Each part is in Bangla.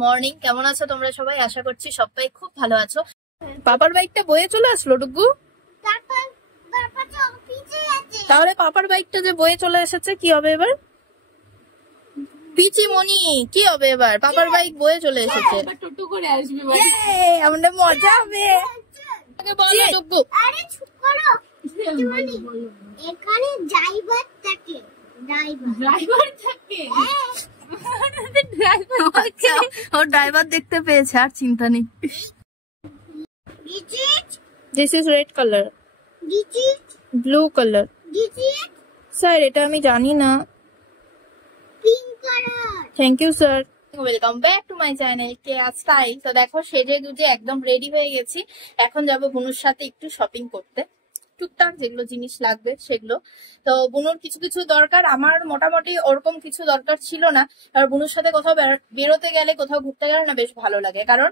মর্নিং। কেমন আছো তোমরা সবাই? আশা করছি সবাই খুব ভালো আছো। পাপার বাইকটা বয়ে চলে আসলো ডুগু। তাহলে পাপার বাইকটা যে বয়ে চলে এসেছে কি হবে এবার? পিচি মনি কি হবে এবার? পাপার বাইক বয়ে চলে এসেছে, টোটো করে আসবে, আমাদের মজা হবে। বলো ডুগু। আরে চুপ করো, এখানে ড্রাইভার থাকে। ও ড্রাইভার দেখতে পেয়েছে, আর চিন্তা নেই। This is red color. Blue color. Sir এটা আমি জানি না। Thank you sir. Welcome back to my channel Keya style. তো দেখো সেজে গুজে একদম রেডি হয়ে গেছি। এখন যাব বুনুর সাথে একটু শপিং করতে, টুকটাক যেগুলো জিনিস লাগবে সেগুলো। তো বুনুর কিছু কিছু দরকার, আমার মোটামুটি ওরকম কিছু দরকার ছিল না। আর বুনুর সাথে কোথাও বেরোতে গেলে, কোথাও ঘুরতে গেলে না বেশ ভালো লাগে। কারণ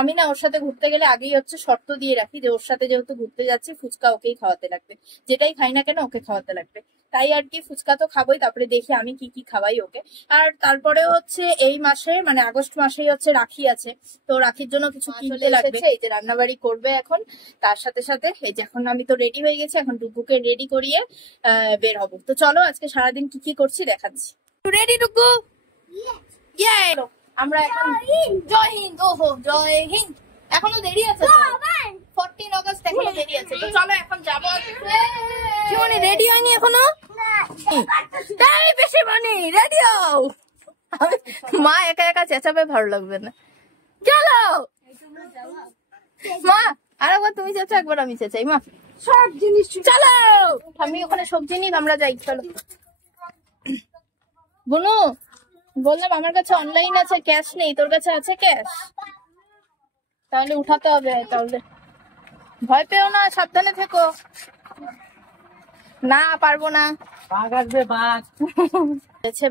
আমি না ওর সাথে ঘুরতে গেলে আগেই হচ্ছে শর্ত দিয়ে রাখি যে ওর সাথে যেহেতু ঘুরতে যাচ্ছি ফুচকা ওকেই খাওয়াতে লাগবে, যেটাই খাই না কেন ওকে খাওয়াতে লাগবে। তাই আর কি ফুচকা তো খাবোই, তারপরে দেখি আমি কি কি খাওয়াই ওকে। আর তারপরে হচ্ছে এই মাসে মানে আগস্ট মাসেই হচ্ছে রাখি আছে, তো রাখির জন্য কিছু কিনতে লাগবে। এই যে রান্নাবাড়ি করবে এখন, তার সাথে সাথে এই যে এখন আমি তো রেডি হয়ে গেছি, এখন ডুগুকে রেডি করিয়ে বের হবো। তো চলো আজকে সারাদিন কি কি করছি দেখাচ্ছি। রেডি ডুগু? আমরা এখন জয় হিন্দ। ওহো জয় হিন্দ, এখনো দেরি আছে, 14 আগস্ট এখনো দেরি আছে। তো চলো এখন যাবো। কি মানে রেডি হয়নি এখনো? তাই বেশি মানে রেডি হও। মা একা একা চেঁচাবে, ভালো লাগবে না। চলো মা, আর একবার তুমি চেঁচা, একবার আমি চেঁচাই। মা সব জিনিস চলো, আমি ওখানে সবজি নিই, আমরা যাই। চলো বুনু, বললাম আমার কাছে অনলাইন আছে, ক্যাশ নেই। তোর কাছে আছে ক্যাশ? তাহলে উঠাতে হবে। তাহলে ভয় পেও না, সাবধানে থেকো। না পারবো না।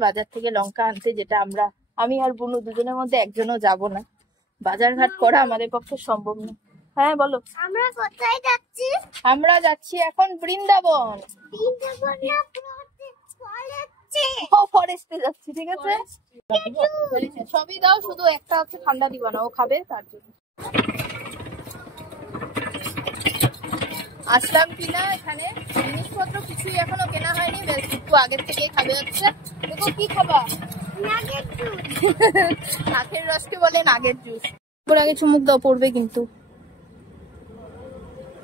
বাজার থেকে লঙ্কা আনতে, যেটা আমি আর বুনু দুজনের মধ্যে একজনও যাব না। বাজার ঘাট করা আমাদের পক্ষে সম্ভব না। হ্যাঁ বলো। আমরা কোথায় যাচ্ছি? আমরা যাচ্ছি এখন বৃন্দাবন। ফরেস্টে যাচ্ছি, ঠিক আছে? সবই দাও, শুধু একটা হচ্ছে ঠান্ডা দিবা না, ও খাবে তার জন্য। আসলাম কিনা এখানে, জিনিসপত্র কিছুই এখনো কেনা হয়নি, একটু আগের থেকেই খাবে হচ্ছে। দেখো কি খাবা? নাগের জুস। আখের রসকে বলে নাগের জুস। ওর আগে চুমুক দাও, পড়বে কিন্তু।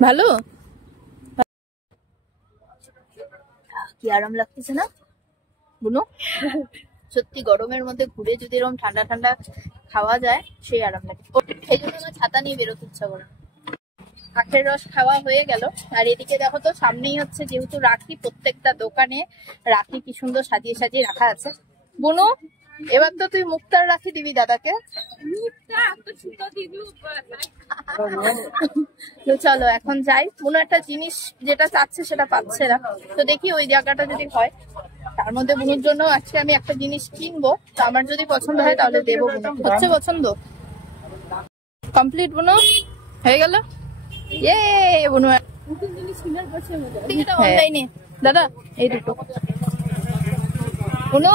ভালো, কি আরাম লাগতেছে না বুনু? সত্যি গরমের মধ্যে ঘুরে যদি এরকম ঠান্ডা ঠান্ডা খাওয়া যায় সেই আরাম লাগে। সেই জন্য আমার ছাতা নিয়ে বেরোতে ইচ্ছা করে। আখের রস খাওয়া হয়ে গেল। আর এদিকে দেখো তো সামনেই হচ্ছে যেহেতু রাখি, প্রত্যেকটা দোকানে রাখি কি সুন্দর সাজিয়ে সাজিয়ে রাখা আছে। বুনু এবার তো তুই মুক্তার রাখি দিবি দাদাকে। তো চলো এখন যাই। বুনু একটা জিনিস যেটা চাচ্ছে সেটা পাচ্ছে না, তো দেখি ওই জায়গাটা যদি হয়। তার মধ্যে বুনুর জন্য আজকে আমি একটা জিনিস কিনবো, তো আমার যদি পছন্দ হয় তাহলে দেবো। বুনু হচ্ছে পছন্দ কমপ্লিট। বুনু হয়ে গেল। অনলাইনে দাদা এই দুটো বুনু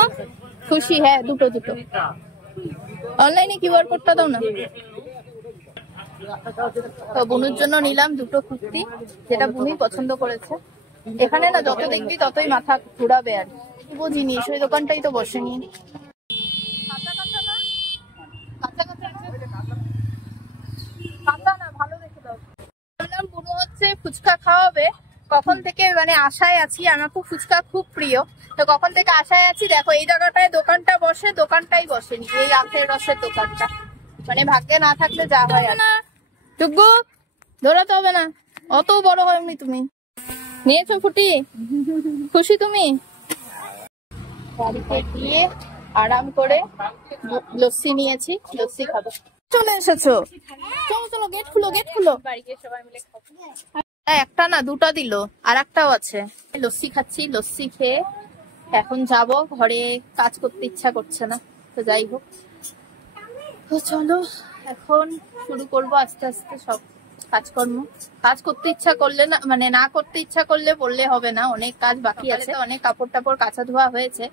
খুশি? হ্যাঁ দুটো অনলাইনে কিউআর কোডটা দাও না। তো বুনুর জন্য নিলাম দুটো কুর্তি, যেটা বুনুই পছন্দ করেছে। এখানে না যত দেখবি ততই মাথা ঘুরাবে, আর কি জিনিস ওই দোকানটাই তো বসেনি। বুনু হচ্ছে ফুচকা খাওয়াবে, কখন থেকে মানে আশায় আছি। আমার খুব ফুচকা খুব প্রিয়, তো কখন থেকে আশায় আছি। দেখো এই জায়গাটায় দোকানটা বসে, দোকানটাই বসেনি, এই আখের রসের দোকানটা। মানে ভাগ্যে না থাকলে যা হয় না। টুকু ধরাতে হবে না, অত বড় হয়নি তুমি। নিয়েছো ফুটি? খুশি তুমি? বাড়িতে গিয়ে আরাম করে লস্যি নিয়েছি, লস্যি খাবো। চলে এসেছো? চলো চলো, গেট খুলো গেট খুলো। সবাই মিলে একটা না দুটো দিল, আর একটাও আছে। লস্যি খাচ্ছি, লস্যি খেয়ে এখন যাব ঘরে। কাজ করতে ইচ্ছা করছে না, তো যাই হোক। তো চলো এখন শুরু করবো আস্তে আস্তে সব কাজকর্ম। কাজ করতে ইচ্ছা করলে না, মানে না করতে ইচ্ছা করলে বললে হবে না, অনেক কাজ বাকি আছে। অনেক কাপড় টাপড় কাঁচা ধোয়া হয়েছে,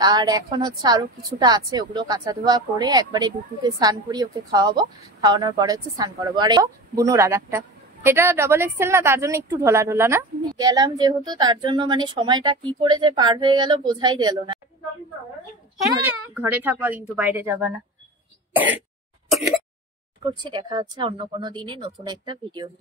আর এখন হচ্ছে আরো কিছুটা আছে, ওগুলো কাঁচা ধোয়া করে একবারে দুপুকে স্নান করি, ওকে খাওয়াবো, খাওয়ানোর পরে হচ্ছে স্নান করাবো। আর বুনোর আর একটা, এটা ডাবল এক্সেল না, তার জন্য একটু ঢোলা ঢোলা না গেলাম যেহেতু, তার জন্য মানে সময়টা কি করে যে পার হয়ে গেল বোঝাই গেল না। ঘরে থাকবা কিন্তু বাইরে যাবা না। করছি, দেখা হচ্ছে অন্য কোনো দিনে নতুন একটা ভিডিও নিয়ে।